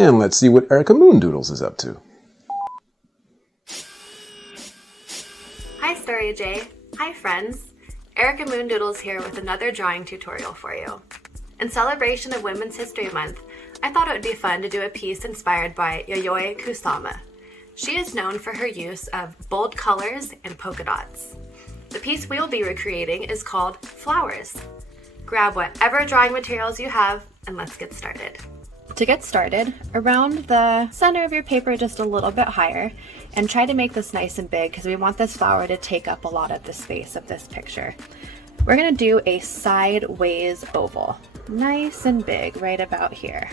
And let's see what Erika MoonDoodlez is up to. Hi Story J. Hi friends. Erika MoonDoodlez here with another drawing tutorial for you. In celebration of Women's History Month, I thought it would be fun to do a piece inspired by Yayoi Kusama. She is known for her use of bold colors and polka dots. The piece we'll be recreating is called Flowers. Grab whatever drawing materials you have and let's get started. To get started, around the center of your paper just a little bit higher, and try to make this nice and big because we want this flower to take up a lot of the space of this picture. We're going to do a sideways oval, nice and big right about here.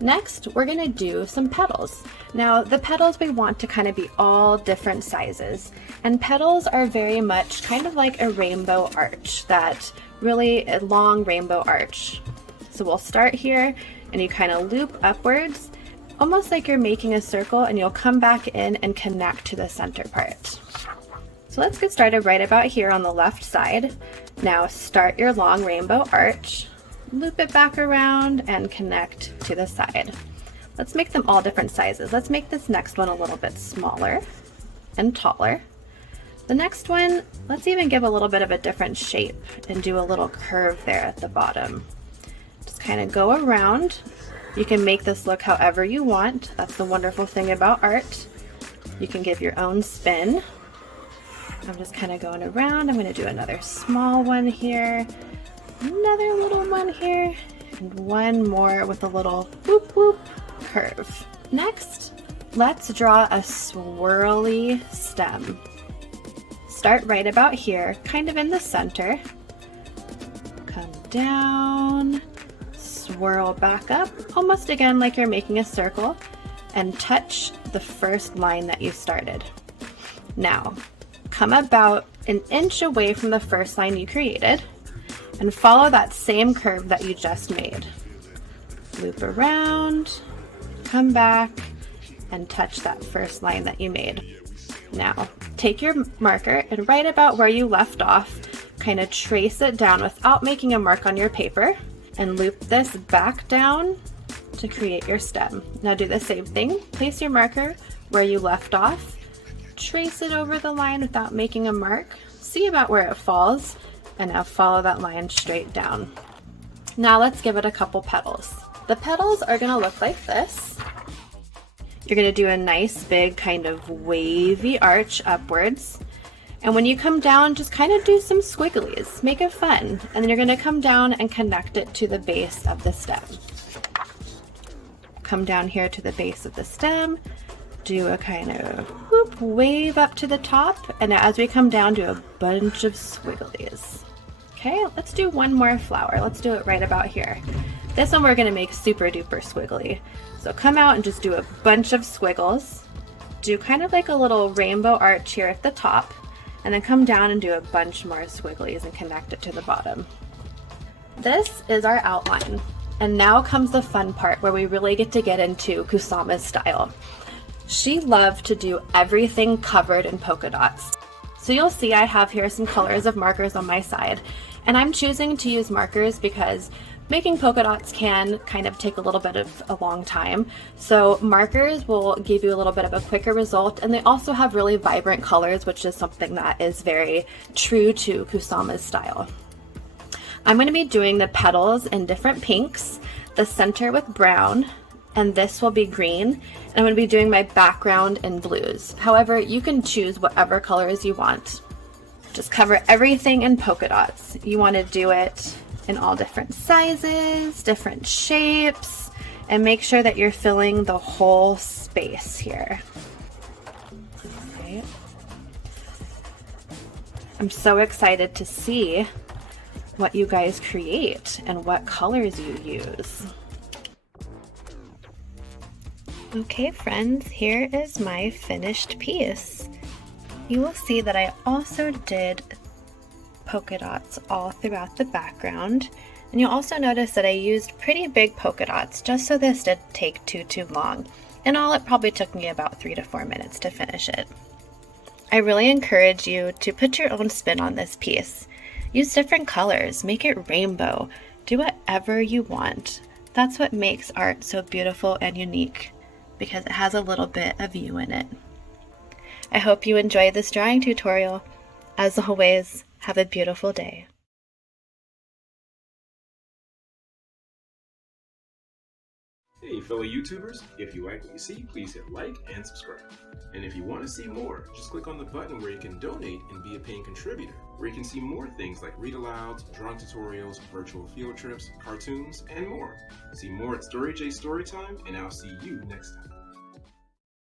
Next, we're going to do some petals. Now, the petals we want to kind of be all different sizes, and petals are very much kind of like a rainbow arch, that really a long rainbow arch. So we'll start here and you kind of loop upwards, almost like you're making a circle, and you'll come back in and connect to the center part. So let's get started right about here on the left side. Now start your long rainbow arch, loop it back around and connect to the side. Let's make them all different sizes. Let's make this next one a little bit smaller and taller. The next one, let's even give a little bit of a different shape and do a little curve there at the bottom. Just kind of go around. You can make this look however you want. That's the wonderful thing about art. You can give your own spin. I'm just kind of going around. I'm going to do another small one here, another little one here, and one more with a little whoop whoop curve. Next, let's draw a swirly stem. Start right about here, kind of in the center. Come down, swirl back up, almost again like you're making a circle, and touch the first line that you started. Now, come about an inch away from the first line you created and follow that same curve that you just made. Loop around, come back, and touch that first line that you made. Now, take your marker and right about where you left off, kind of trace it down without making a mark on your paper, and loop this back down to create your stem. Now do the same thing. Place your marker where you left off, trace it over the line without making a mark, see about where it falls, and now follow that line straight down. Now let's give it a couple petals. The petals are going to look like this. You're going to do a nice big kind of wavy arch upwards. And when you come down, just kind of do some squigglies, make it fun. And then you're going to come down and connect it to the base of the stem. Come down here to the base of the stem, do a kind of whoop, wave up to the top, and as we come down, do a bunch of squigglies. Okay, let's do one more flower. Let's do it right about here. This one we're going to make super duper squiggly. So come out and just do a bunch of squiggles. Do kind of like a little rainbow arch here at the top, and then come down and do a bunch more squigglies and connect it to the bottom. This is our outline. And now comes the fun part where we really get to get into Kusama's style. She loved to do everything covered in polka dots. So you'll see I have here some colors of markers on my side, and I'm choosing to use markers because making polka dots can kind of take a little bit of a long time. So markers will give you a little bit of a quicker result, and they also have really vibrant colors, which is something that is very true to Kusama's style. I'm going to be doing the petals in different pinks, the center with brown, and this will be green, and I'm going to be doing my background in blues. However, you can choose whatever colors you want. Just cover everything in polka dots. You want to do it in all different sizes, different shapes, and make sure that you're filling the whole space here. Okay. I'm so excited to see what you guys create and what colors you use. Okay friends, here is my finished piece. You will see that I also did polka dots all throughout the background, and you'll also notice that I used pretty big polka dots just so this didn't take too long. In all, it probably took me about 3 to 4 minutes to finish it. I really encourage you to put your own spin on this piece. Use different colors, make it rainbow, do whatever you want. That's what makes art so beautiful and unique, because it has a little bit of you in it. I hope you enjoyed this drawing tutorial. As always, have a beautiful day. Hey fellow YouTubers, if you like what you see, please hit like and subscribe. And if you want to see more, just click on the button where you can donate and be a paying contributor, where you can see more things like read-alouds, drawing tutorials, virtual field trips, cartoons, and more. See more at StoryJ Storytime, and I'll see you next time.